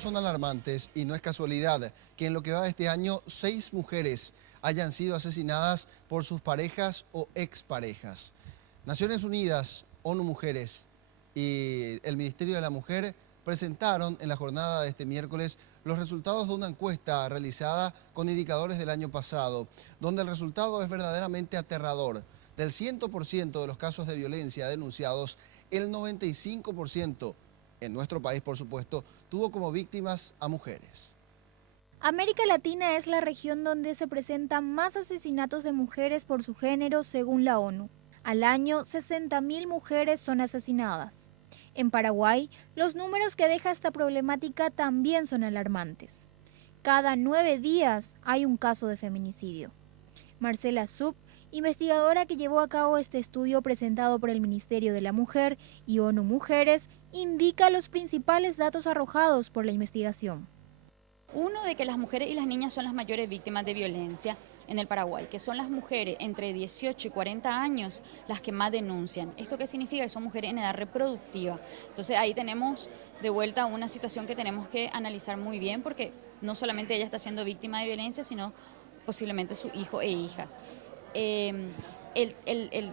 datos son alarmantes y no es casualidad que en lo que va de este año 6 mujeres hayan sido asesinadas por sus parejas o exparejas. Naciones Unidas, ONU Mujeres y el Ministerio de la Mujer presentaron en la jornada de este miércoles los resultados de una encuesta realizada con indicadores del año pasado, donde el resultado es verdaderamente aterrador. Del 100% de los casos de violencia denunciados, el 95%, en nuestro país por supuesto, tuvo como víctimas a mujeres. América Latina es la región donde se presentan más asesinatos de mujeres por su género según la ONU. Al año, 60.000 mujeres son asesinadas. En Paraguay, los números que deja esta problemática también son alarmantes. Cada 9 días hay un caso de feminicidio. Marcela Sub, investigadora que llevó a cabo este estudio presentado por el Ministerio de la Mujer y ONU Mujeres, indica los principales datos arrojados por la investigación. Uno, de que las mujeres y las niñas son las mayores víctimas de violencia en el Paraguay, que son las mujeres entre 18 y 40 años las que más denuncian. ¿Esto qué significa? Que son mujeres en edad reproductiva. Entonces ahí tenemos de vuelta una situación que tenemos que analizar muy bien, porque no solamente ella está siendo víctima de violencia, sino posiblemente sus hijos e hijas.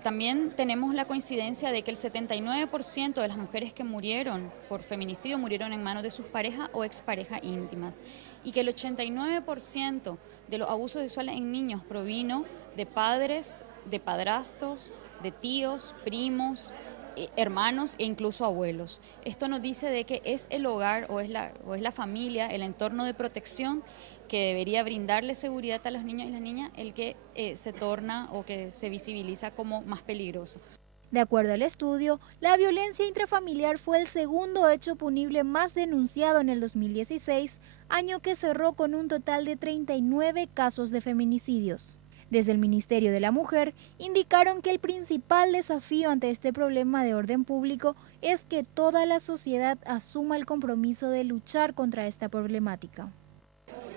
También tenemos la coincidencia de que el 79% de las mujeres que murieron por feminicidio murieron en manos de sus parejas o exparejas íntimas, y que el 89% de los abusos sexuales en niños provino de padres, de padrastros, de tíos, primos, hermanos e incluso abuelos. Esto nos dice de que es el hogar o es la familia, el entorno de protección que debería brindarle seguridad a los niños y las niñas, el que se torna o que se visibiliza como más peligroso. De acuerdo al estudio, la violencia intrafamiliar fue el segundo hecho punible más denunciado en el 2016, año que cerró con un total de 39 casos de feminicidios. Desde el Ministerio de la Mujer indicaron que el principal desafío ante este problema de orden público es que toda la sociedad asuma el compromiso de luchar contra esta problemática.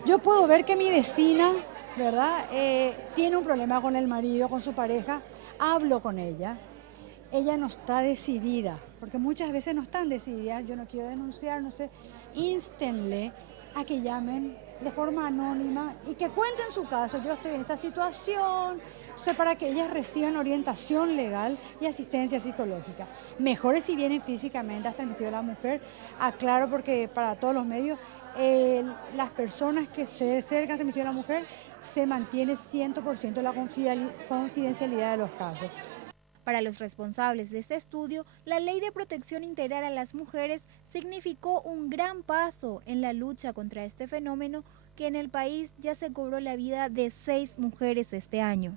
Yo puedo ver que mi vecina, ¿verdad? Tiene un problema con el marido, con su pareja. Hablo con ella. Ella no está decidida, porque muchas veces no están decididas. Yo no quiero denunciar, no sé. Instenle a que llamen de forma anónima y que cuenten su caso. Yo estoy en esta situación, para que ellas reciban orientación legal y asistencia psicológica. Mejores si vienen físicamente hasta el Ministerio de la Mujer. Aclaro, porque para todos los medios, las personas que se acercan al Ministerio de la Mujer se mantiene 100% la confidencialidad de los casos. Para los responsables de este estudio, la Ley de Protección Integral a las Mujeres significó un gran paso en la lucha contra este fenómeno, que en el país ya se cobró la vida de 6 mujeres este año.